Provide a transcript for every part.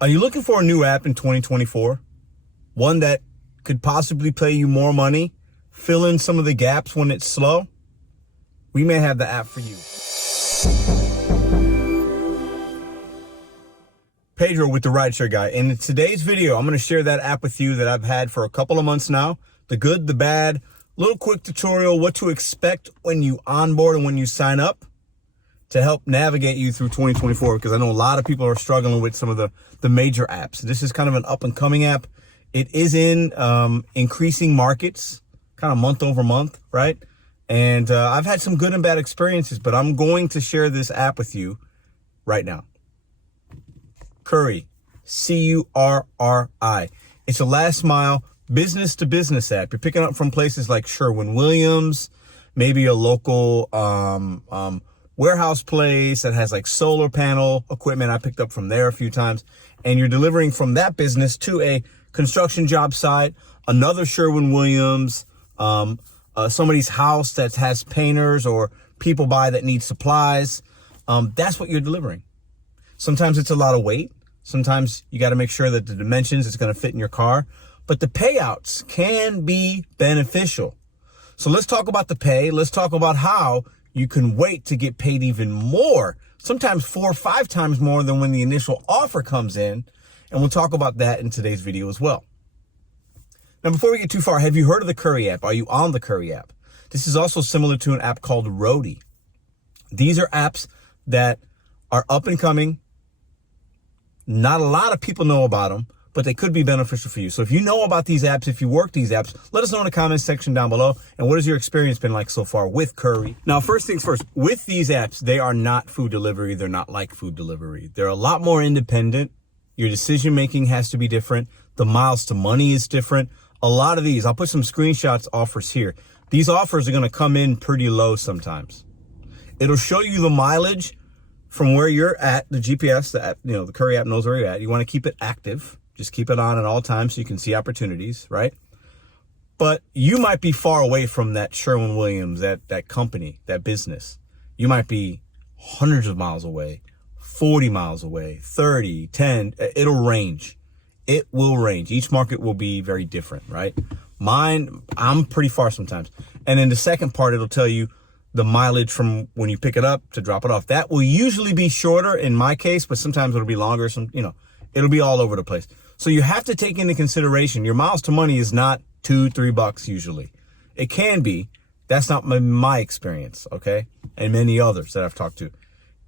Are you looking for a new app in 2024? One that could possibly pay you more money, fill in some of the gaps when it's slow? We may have the app for you. Pedro with the RideShare Guy. And in today's video, I'm going to share that app with you that I've had for a couple of months now. The good, the bad, little quick tutorial, what to expect when you onboard and when you sign up to help navigate you through 2024, because I know a lot of people are struggling with some of the major apps. This is kind of an up and coming app. It is in increasing markets, kind of month over month, right? And I've had some good and bad experiences, but I'm going to share this app with you right now. Curri, C-U-R-R-I. It's a last mile business to business app. You're picking up from places like Sherwin-Williams, maybe a local warehouse place that has like solar panel equipment. I picked up from there a few times, and you're delivering from that business to a construction job site, another Sherwin-Williams, somebody's house that has painters or people by that need supplies. That's what you're delivering. Sometimes it's a lot of weight. Sometimes you got to make sure that the dimensions is going to fit in your car, but the payouts can be beneficial. So let's talk about the pay. Let's talk about how you can wait to get paid even more, sometimes 4 or 5 times more than when the initial offer comes in. And we'll talk about that in today's video as well. Now, before we get too far, have you heard of the Curri app? Are you on the Curri app? This is also similar to an app called Roadie. These are apps that are up and coming. Not a lot of people know about them, but they could be beneficial for you. So if you know about these apps, if you work these apps, let us know in the comments section down below. And what has your experience been like so far with Curri? Now, first things first, with these apps, they are not food delivery. They're not like food delivery. They're a lot more independent. Your decision-making has to be different. The miles to money is different. A lot of these, I'll put some screenshots offers here. These offers are going to come in pretty low sometimes. It'll show you the mileage from where you're at, the GPS, the app, the Curri app knows where you're at. You want to keep it active. Just keep it on at all times so you can see opportunities, right? But you might be far away from that Sherwin-Williams, that company, that business. You might be hundreds of miles away, 40 miles away, 30, 10. It'll range. It will range. Each market will be very different, right? Mine, I'm pretty far sometimes. And in the second part, it'll tell you the mileage from when you pick it up to drop it off. That will usually be shorter in my case, but sometimes it'll be longer. It'll be all over the place. So you have to take into consideration your miles to money is not $2-3 usually. It can be. That's not my experience, okay? And many others that I've talked to.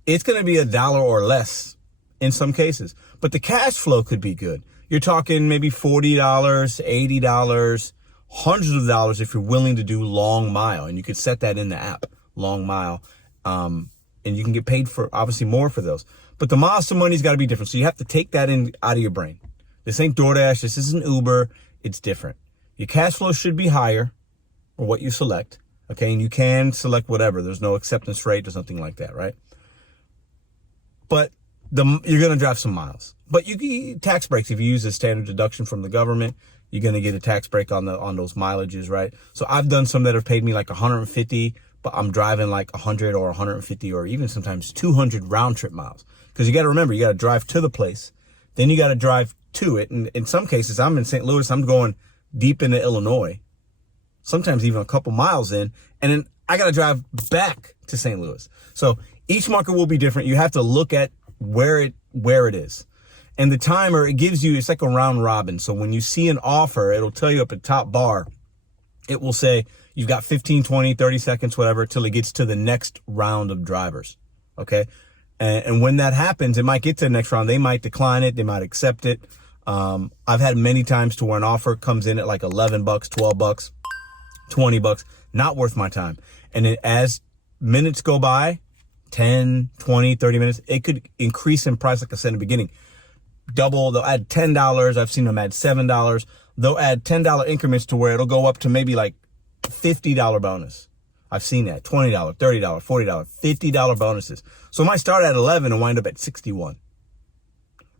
It's going to be $1 or less in some cases, but the cash flow could be good. You're talking maybe $40, $80, hundreds of dollars if you're willing to do long mile, and you could set that in the app, long mile, and you can get paid for obviously more for those. But the miles to money's got to be different, so you have to take that out of your brain. This ain't Doordash. This isn't Uber. It's different. Your cash flow should be higher for what you select. Okay. And you can select whatever. There's no acceptance rate or something like that. Right. But you're going to drive some miles, but you get tax breaks. If you use a standard deduction from the government, you're going to get a tax break on those mileages. Right. So I've done some that have paid me like 150, but I'm driving like 100 or 150 or even sometimes 200 round trip miles. Cause you got to remember, you got to drive to the place. Then you got to drive to it. And in some cases, I'm in St. Louis, I'm going deep into Illinois, sometimes even a couple miles in, and then I got to drive back to St. Louis. So each market will be different. You have to look at where it is. And the timer, it gives you, it's like a round robin. So when you see an offer, it'll tell you up at top bar, it will say you've got 15, 20, 30 seconds, whatever, till it gets to the next round of drivers. Okay. And when that happens, it might get to the next round. They might decline it. They might accept it. I've had many times to where an offer comes in at like $11, $12, $20, not worth my time. And then as minutes go by, 10, 20, 30 minutes, it could increase in price. Like I said in the beginning, double, they'll add $10. I've seen them add $7. They'll add $10 increments to where it'll go up to maybe like $50 bonus. I've seen that $20, $30, $40, $50 bonuses. So it might start at 11 and wind up at 61.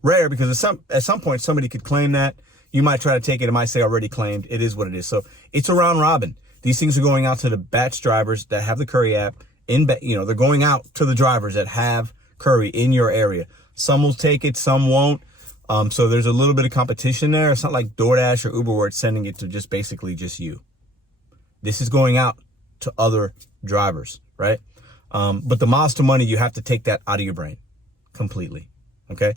Rare, because at some point somebody could claim that. You might try to take it. It might say already claimed. It is what it is. So it's a round robin. These things are going out to the batch drivers that have the Curri app. They're going out to the drivers that have Curri in your area. Some will take it, some won't. So there's a little bit of competition there. It's not like DoorDash or Uber where it's sending it to just basically just you. This is going out to other drivers, right? But the miles to money, you have to take that out of your brain completely, okay?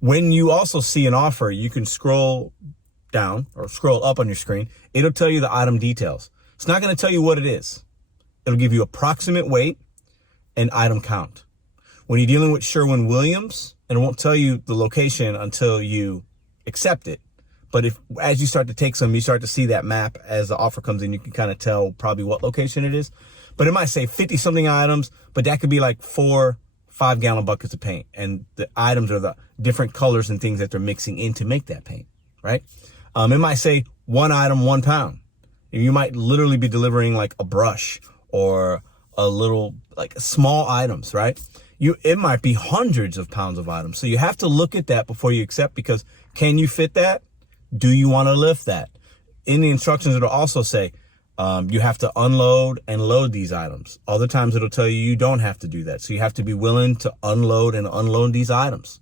When you also see an offer, you can scroll down or scroll up on your screen. It'll tell you the item details. It's not going to tell you what it is. It'll give you approximate weight and item count. When you're dealing with Sherwin-Williams, and it won't tell you the location until you accept it. But as you start to take some, you start to see that map as the offer comes in, you can kind of tell probably what location it is. But it might say 50 something items, but that could be like 4 5-gallon buckets of paint. And the items are the different colors and things that they're mixing in to make that paint, right? It might say 1 item, 1 pound. You might literally be delivering like a brush or a little like small items, right? It might be hundreds of pounds of items. So you have to look at that before you accept, because can you fit that? Do you want to lift that? In the instructions, it'll also say you have to unload and load these items. Other times it'll tell you don't have to do that. So you have to be willing to unload and unload these items.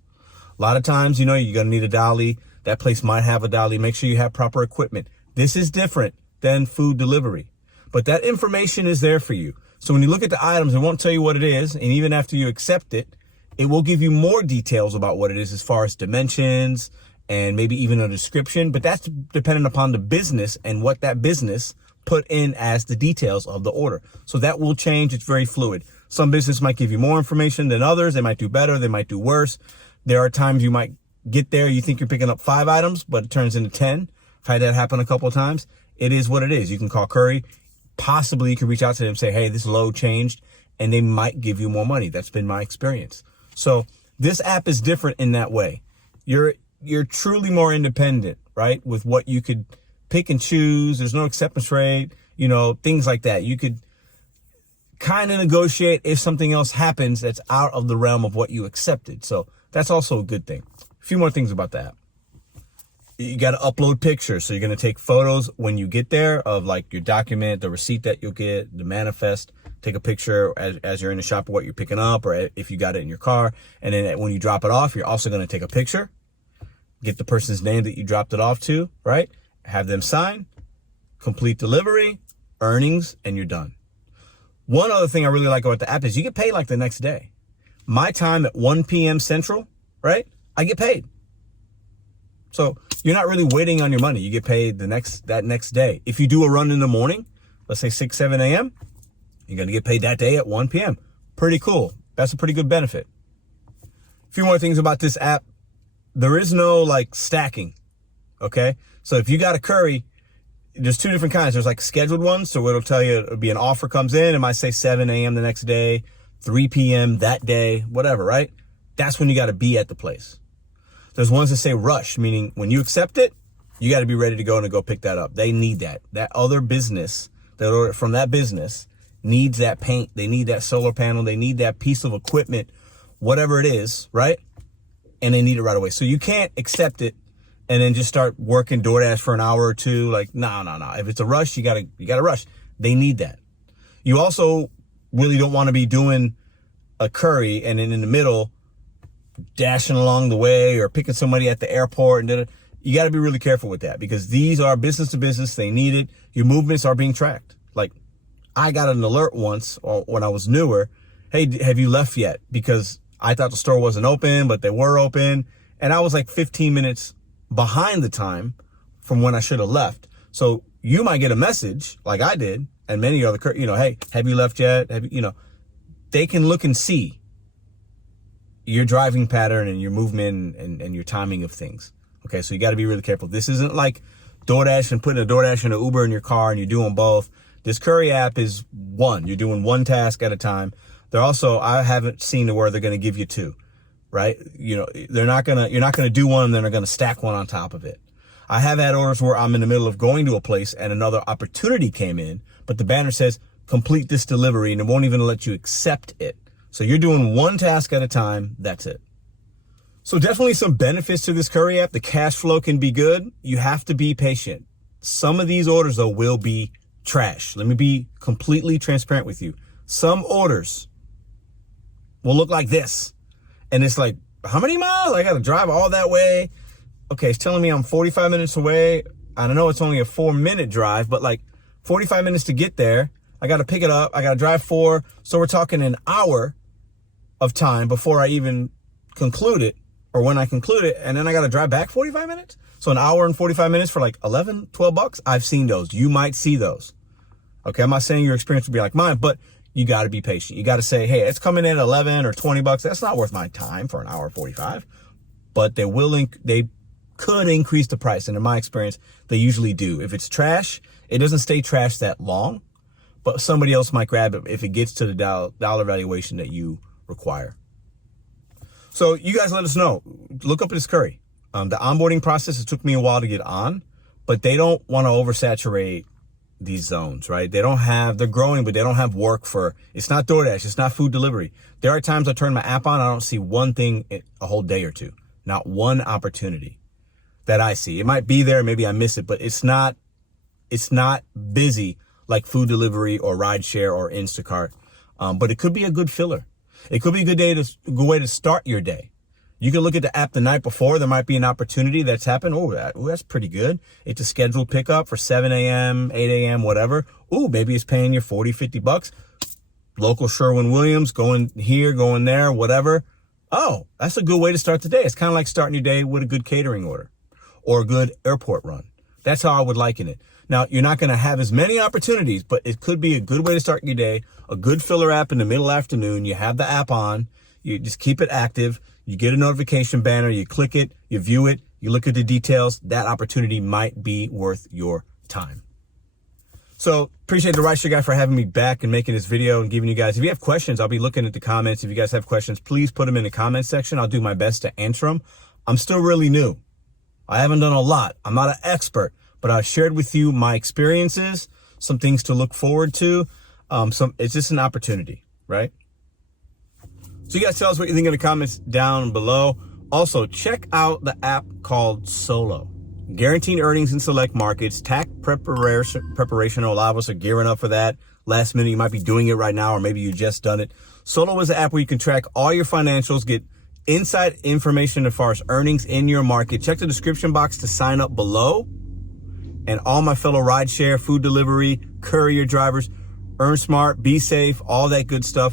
A lot of times, you're going to need a dolly. That place might have a dolly. Make sure you have proper equipment. This is different than food delivery, but that information is there for you. So when you look at the items, it won't tell you what it is. And even after you accept it, it will give you more details about what it is as far as dimensions and maybe even a description. But that's dependent upon the business and what that business put in as the details of the order. So that will change. It's very fluid. Some business might give you more information than others. They might do better. They might do worse. There are times you might get there. You think you're picking up 5 items, but it turns into 10. I've had that happen a couple of times. It is what it is. You can call Curri. Possibly you can reach out to them and say, hey, this load changed, and they might give you more money. That's been my experience. So this app is different in that way. You're truly more independent, right? With what you could pick and choose. There's no acceptance rate, things like that. You could kind of negotiate if something else happens that's out of the realm of what you accepted. So that's also a good thing. A few more things about the app. You got to upload pictures. So you're going to take photos when you get there of like your document, the receipt that you'll get, the manifest. Take a picture as you're in the shop of what you're picking up, or if you got it in your car. And then when you drop it off, you're also going to take a picture, get the person's name that you dropped it off to, right? Have them sign, complete delivery, earnings, and you're done. One other thing I really like about the app is you get paid like the next day. My time at 1 p.m. Central, right? I get paid. So you're not really waiting on your money. You get paid that next day. If you do a run in the morning, let's say 6, 7 a.m., you're going to get paid that day at 1 p.m. Pretty cool. That's a pretty good benefit. A few more things about this app. There is no like stacking. Okay. So if you got a Curri, there's 2 different kinds. There's like scheduled ones. So it'll tell you, it'll be an offer comes in. It might say 7 a.m. the next day, 3 p.m. that day, whatever, right? That's when you got to be at the place. There's ones that say rush, meaning when you accept it, you got to be ready to go and go pick that up. They need that. That other business, that order from that business needs that paint. They need that solar panel. They need that piece of equipment, whatever it is, right? And they need it right away. So you can't accept it and then just start working DoorDash for an hour or two. Like, no. If it's a rush, you gotta rush. They need that. You also really don't want to be doing a Curri and then in the middle dashing along the way or picking somebody at the airport. And you got to be really careful with that, because these are business to business. They need it. Your movements are being tracked. Like I got an alert once or when I was newer. Hey, have you left yet? Because I thought the store wasn't open, but they were open. And I was like 15 minutes behind the time from when I should have left. So you might get a message like I did, and many other, hey, have you left yet? They can look and see your driving pattern and your movement and your timing of things. Okay, so you got to be really careful. This isn't like DoorDash and putting a DoorDash and an Uber in your car and you're doing both. This Curri app is one. You're doing one task at a time. They're also, I haven't seen where they're going to give you 2, right? You're not going to do one and then they're going to stack one on top of it. I have had orders where I'm in the middle of going to a place and another opportunity came in, but the banner says complete this delivery and it won't even let you accept it. So you're doing one task at a time. That's it. So definitely some benefits to this Curri app. The cash flow can be good. You have to be patient. Some of these orders, though, will be trash. Let me be completely transparent with you. Some orders will look like this. And it's like, how many miles? I got to drive all that way. okay, it's telling me I'm 45 minutes away. I know it's only a 4-minute drive, but like 45 minutes to get there. I got to pick it up. I got to drive 4. So we're talking an hour of time before I even conclude it, or when I conclude it. And then I got to drive back 45 minutes. So an hour and 45 minutes for like $11-12. I've seen those. You might see those. Okay. I'm not saying your experience will be like mine, but you got to be patient. You got to say, hey, it's coming in at 11 or $20. That's not worth my time for an hour and 45, but they could increase the price. And in my experience, they usually do. If it's trash, it doesn't stay trash that long, but somebody else might grab it if it gets to the dollar valuation that you require. So you guys let us know. Look up at this Curri. The onboarding process, it took me a while to get on, but they don't want to oversaturate these zones, right? They're growing, but they don't have work for, it's not DoorDash, it's not food delivery. There are times I turn my app on, I don't see one thing a whole day or two, not one opportunity that I see. It might be there, maybe I miss it, but it's not busy like food delivery or RideShare or Instacart. But it could be a good filler. It could be a good way to start your day. You can look at the app the night before. There might be an opportunity that's happened. Oh, that's pretty good. It's a scheduled pickup for 7 a.m., 8 a.m., whatever. Oh, maybe it's paying you $40-50. Local Sherwin-Williams, going here, going there, whatever. Oh, that's a good way to start the day. It's kind of like starting your day with a good catering order or a good airport run. That's how I would liken it. Now, you're not going to have as many opportunities, but it could be a good way to start your day. A good filler app in the middle afternoon. You have the app on. You just keep it active. You get a notification banner. You click it. You view it. You look at the details. That opportunity might be worth your time. So appreciate the RideShare Guy for having me back and making this video and giving you guys, if you have questions, I'll be looking at the comments. If you guys have questions, please put them in the comment section. I'll do my best to answer them. I'm still really new. I haven't done a lot. I'm not an expert, but I've shared with you my experiences, some things to look forward to. It's just an opportunity, right? So you guys tell us what you think in the comments down below. Also, check out the app called Solo. Guaranteed earnings in select markets. Tax preparation. A lot of us are gearing up for that. Last minute, you might be doing it right now, or maybe you just done it. Solo is an app where you can track all your financials, get inside information as far as earnings in your market. Check the description box to sign up below. And all my fellow rideshare, food delivery, courier drivers, earn smart, be safe, all that good stuff.